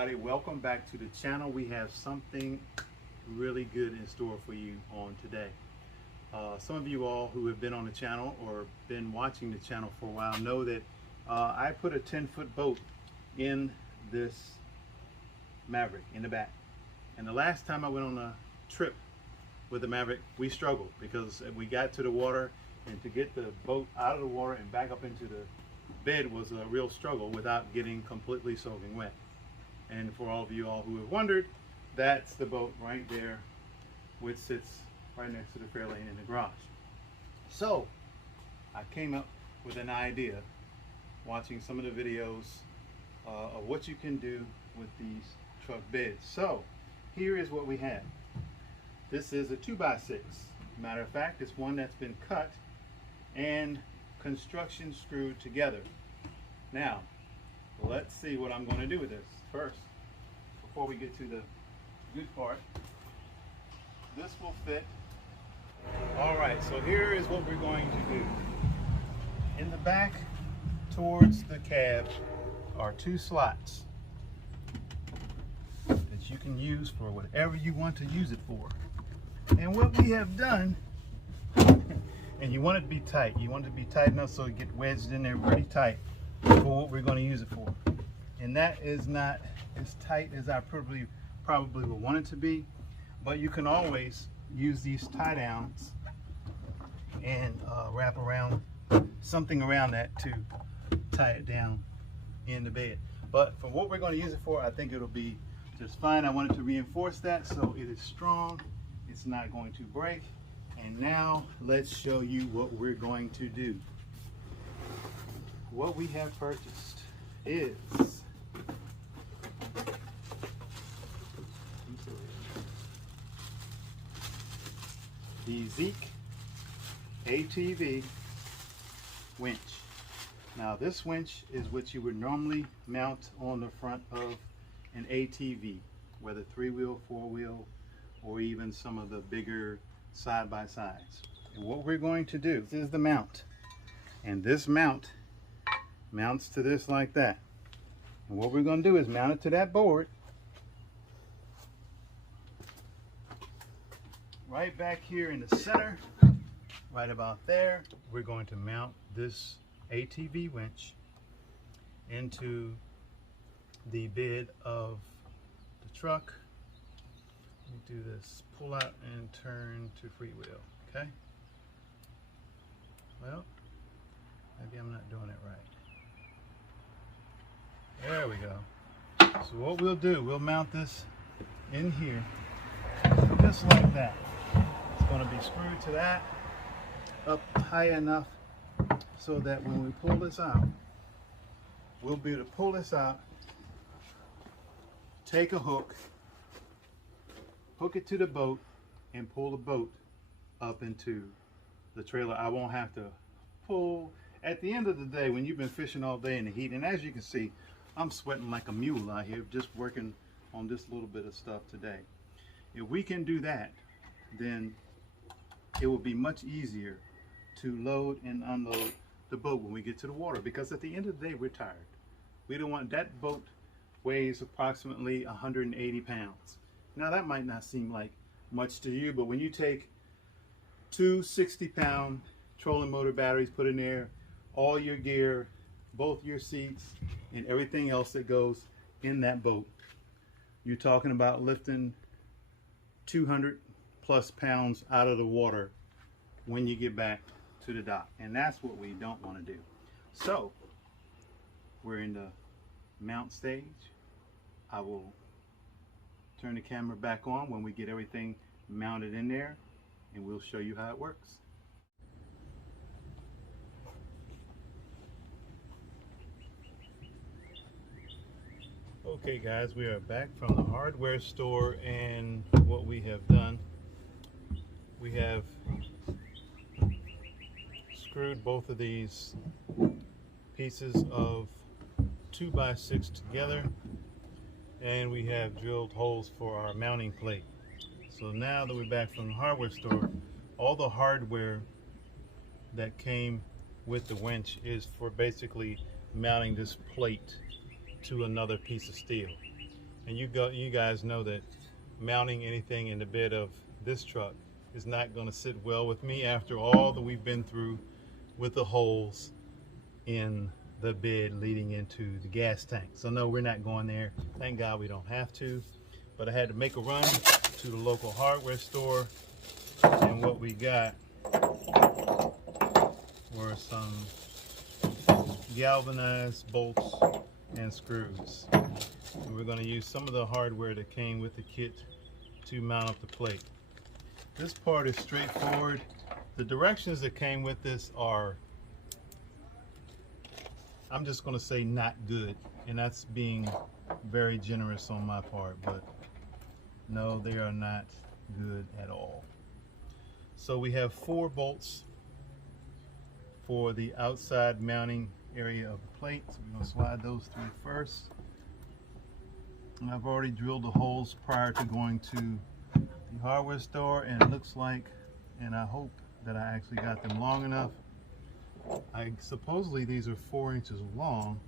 everybody, welcome back to the channel. We have something really good in store for you on today. Some of you all who have been on the channel or been watching the channel for a while know that I put a 10-foot boat in this Maverick in the back. And the last time I went on a trip with the Maverick, we struggled because we got to the water, and to get the boat out of the water and back up into the bed was a real struggle without getting completely soaking wet. And for all of you all who have wondered, that's the boat right there, which sits right next to the fair lane in the garage. So I came up with an idea watching some of the videos of what you can do with these truck beds. So here is what we have. This is a 2x6. Matter of fact, it's one that's been cut and construction screwed together. Now, let's see what I'm going to do with this. First, before we get to the good part, this will fit. Alright, so here is what we're going to do. In the back, towards the cab, are two slots that you can use for whatever you want to use it for. And what we have done, and you want it to be tight. You want it to be tight enough so it gets wedged in there pretty tight for what we're going to use it for. And that is not as tight as I probably would want it to be, but you can always use these tie downs and wrap around something around that to tie it down in the bed. But for what we're going to use it for, I think it'll be just fine. I wanted to reinforce that so it is strong, it's not going to break. And now let's show you what we're going to do. What we have purchased is the Zeak ATV winch. Now this winch is what you would normally mount on the front of an ATV, whether 3-wheel, 4-wheel, or even some of the bigger side-by-sides. And what we're going to do, this is the mount, and this mount mounts to this like that. And what we're going to do is mount it to that board right back here in the center, right about there. We're going to mount this ATV winch into the bed of the truck. Let me do this, pull out and turn to freewheel, okay? Well, maybe I'm not doing it right. There we go. So what we'll do, we'll mount this in here, just like that. It's going to be screwed to that, up high enough so that when we pull this out, we'll be able to pull this out, take a hook it to the boat, and pull the boat up into the trailer. I won't have to pull. At the end of the day, when you've been fishing all day in the heat, and as you can see, I'm sweating like a mule out here just working on this little bit of stuff today. If we can do that, then it will be much easier to load and unload the boat when we get to the water, because at the end of the day, we're tired. We don't want that boat weighs approximately 180 pounds. Now that might not seem like much to you, but when you take two 60-pound trolling motor batteries, put in there all your gear, both your seats, and everything else that goes in that boat, you're talking about lifting 200 plus pounds out of the water when you get back to the dock. And that's what we don't want to do. So we're in the mount stage. I will turn the camera back on when we get everything mounted in there, and we'll show you how it works. Okay guys, we are back from the hardware store, and what we have done, we have screwed both of these pieces of 2x6 together, and we have drilled holes for our mounting plate. So now that we're back from the hardware store, all the hardware that came with the winch is for basically mounting this plate to another piece of steel. And you guys know that mounting anything in the bed of this truck is not going to sit well with me after all that we've been through with the holes in the bed leading into the gas tank. So no, we're not going there. Thank God we don't have to. But I had to make a run to the local hardware store, and what we got were some galvanized bolts and screws. And we're going to use some of the hardware that came with the kit to mount up the plate. This part is straightforward. The directions that came with this are, I'm just going to say, not good, and that's being very generous on my part, but no, they are not good at all. So we have 4 bolts for the outside mounting area of the plate. So we're going to slide those through first. And I've already drilled the holes prior to going to the hardware store, and it looks like, and I hope that I actually got them long enough. Supposedly these are 4 inches long,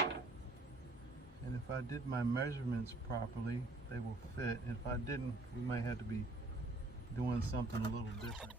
and if I did my measurements properly, they will fit. If I didn't, we might have to be doing something a little different.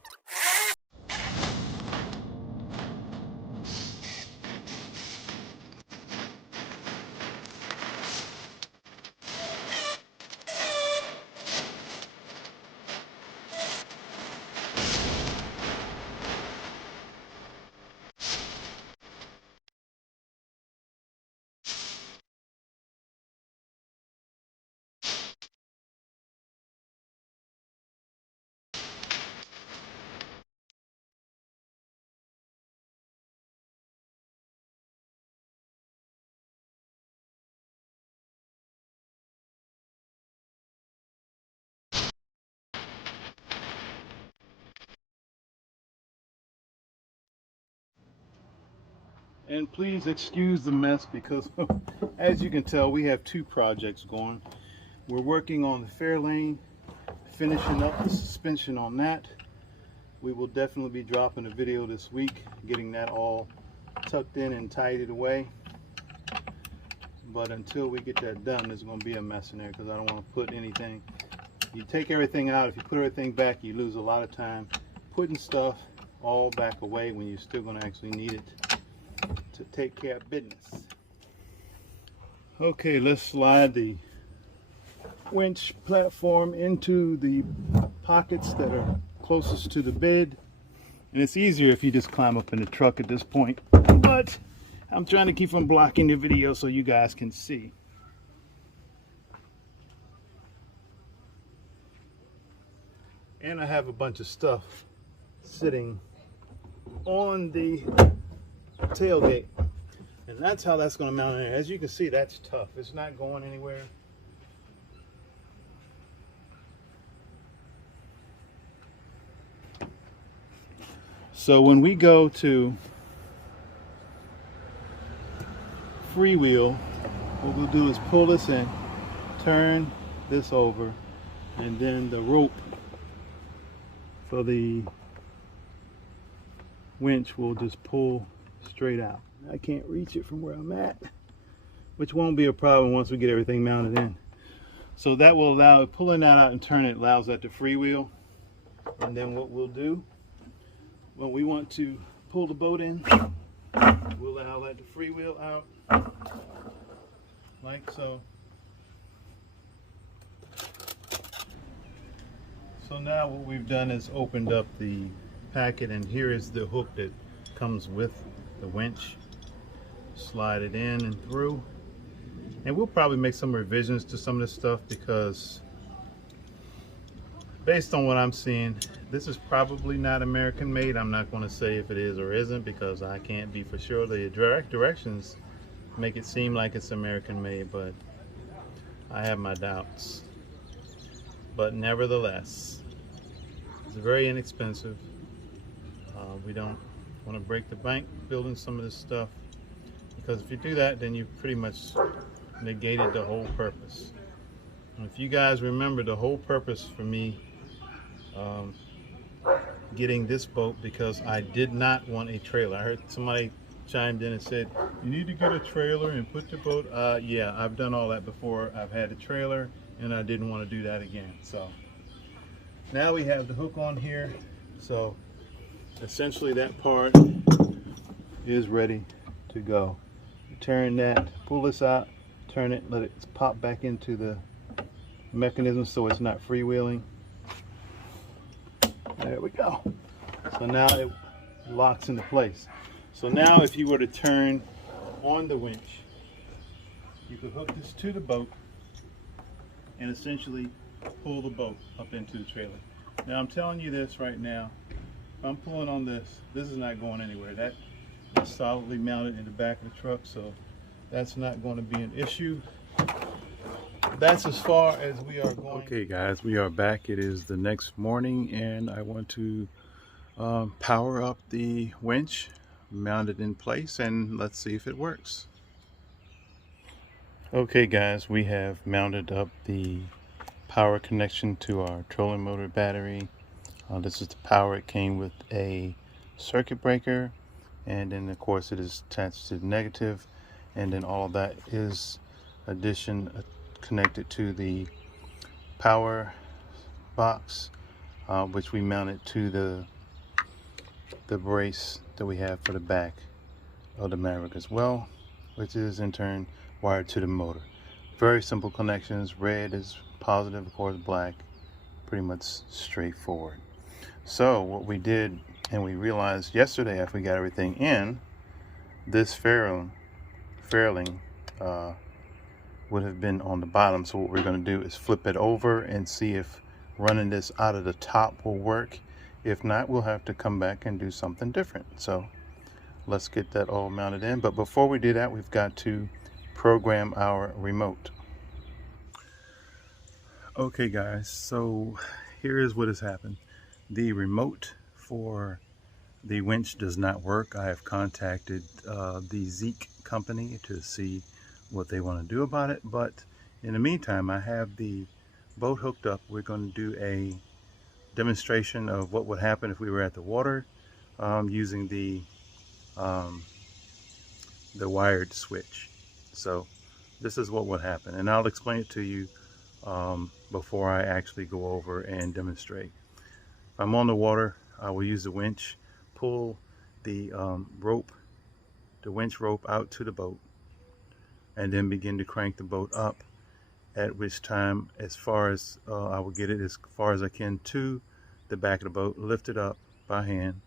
And please excuse the mess, because as you can tell, we have 2 projects going. We're working on the Fairlane, finishing up the suspension on that. We will definitely be dropping a video this week, getting that all tucked in and tidied away. But until we get that done, there's going to be a mess in there, because I don't want to put anything. You take everything out, if you put everything back, you lose a lot of time putting stuff all back away when you're still going to actually need it to take care of business. Okay, let's slide the winch platform into the pockets that are closest to the bed. And it's easier if you just climb up in the truck at this point, but I'm trying to keep from blocking the video so you guys can see. And I have a bunch of stuff sitting on the tailgate, and that's how that's going to mount in there. As you can see, that's tough. It's not going anywhere. So when we go to freewheel, what we'll do is pull this in, turn this over, and then the rope for the winch will just pull straight out. I can't reach it from where I'm at, which won't be a problem once we get everything mounted in. So that will allow, pulling that out and turning it allows that to freewheel. And then what we'll do when we want to pull the boat in, we'll allow that to freewheel out like so. So now what we've done is opened up the packet, and here is the hook that comes with the winch. Slide it in and through, and we'll probably make some revisions to some of this stuff, because based on what I'm seeing, this is probably not American made. I'm not going to say if it is or isn't, because I can't be for sure. The directions make it seem like it's American made, but I have my doubts. But nevertheless, it's very inexpensive. We don't want to break the bank building some of this stuff, because if you do that, then you've pretty much negated the whole purpose. And if you guys remember, the whole purpose for me getting this boat, because I did not want a trailer. I heard somebody chimed in and said, you need to get a trailer and put the boat. Yeah, I've done all that before. I've had a trailer and I didn't want to do that again. So now we have the hook on here. So essentially that part is ready to go. Turn that, pull this out, turn it, let it pop back into the mechanism so it's not freewheeling. There we go. So now it locks into place. So now if you were to turn on the winch, you could hook this to the boat and essentially pull the boat up into the trailer. Now I'm telling you this right now, if I'm pulling on this, this is not going anywhere. That is solidly mounted in the back of the truck, so that's not going to be an issue. That's as far as we are going. Okay guys, we are back. It is the next morning and I want to power up the winch, mount it in place, and let's see if it works. Okay guys, we have mounted up the power connection to our trolling motor battery. This is the power. It came with a circuit breaker, and then of course it is attached to the negative, and then all that is connected to the power box, which we mounted to the brace that we have for the back of the Maverick as well, which is in turn wired to the motor. Very simple connections. Red is positive, of course black, pretty much straightforward. So what we did, and we realized yesterday after we got everything in, this fairing would have been on the bottom. So what we're going to do is flip it over and see if running this out of the top will work. If not, we'll have to come back and do something different. So let's get that all mounted in. But before we do that, we've got to program our remote. Okay guys, so here is what has happened. The remote for the winch does not work. I have contacted the Zeak company to see what they want to do about it, but in the meantime I have the boat hooked up. We're going to do a demonstration of what would happen if we were at the water, using the wired switch. So this is what would happen, and I'll explain it to you before I actually go over and demonstrate. If I'm on the water, I will use the winch, pull the winch rope out to the boat, and then begin to crank the boat up, at which time, as far as I will get it as far as I can to the back of the boat, lift it up by hand,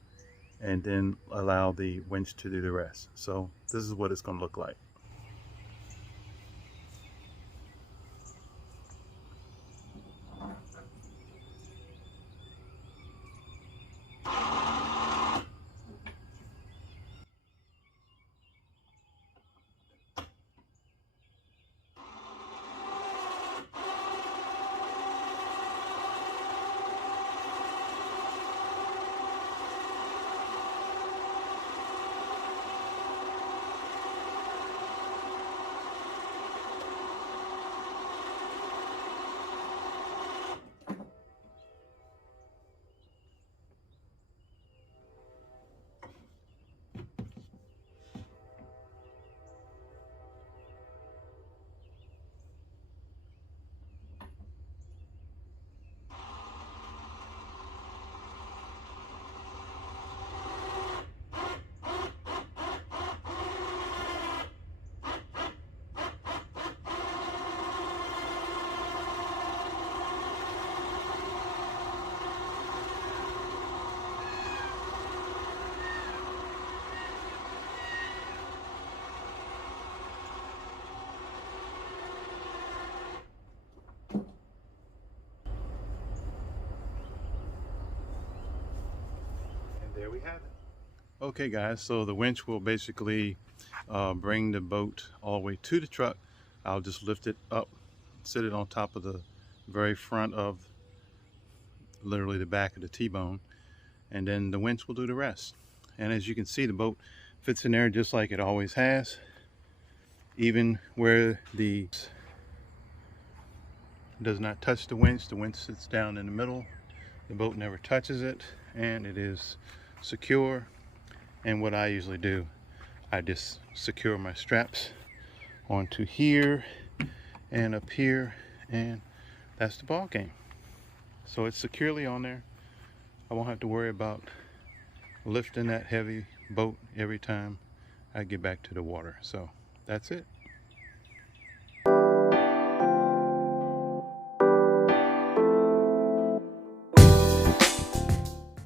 and then allow the winch to do the rest. So this is what it's going to look like. There we have it. Okay guys, so the winch will basically bring the boat all the way to the truck. I'll just lift it up, sit it on top of the very front of literally the back of the T-bone, and then the winch will do the rest. And as you can see, the boat fits in there just like it always has, even where the does not touch the winch sits down in the middle. The boat never touches it, and it is secure. And what I usually do, I just secure my straps onto here and up here, and that's the ball game. So it's securely on there. I won't have to worry about lifting that heavy boat every time I get back to the water. So that's it.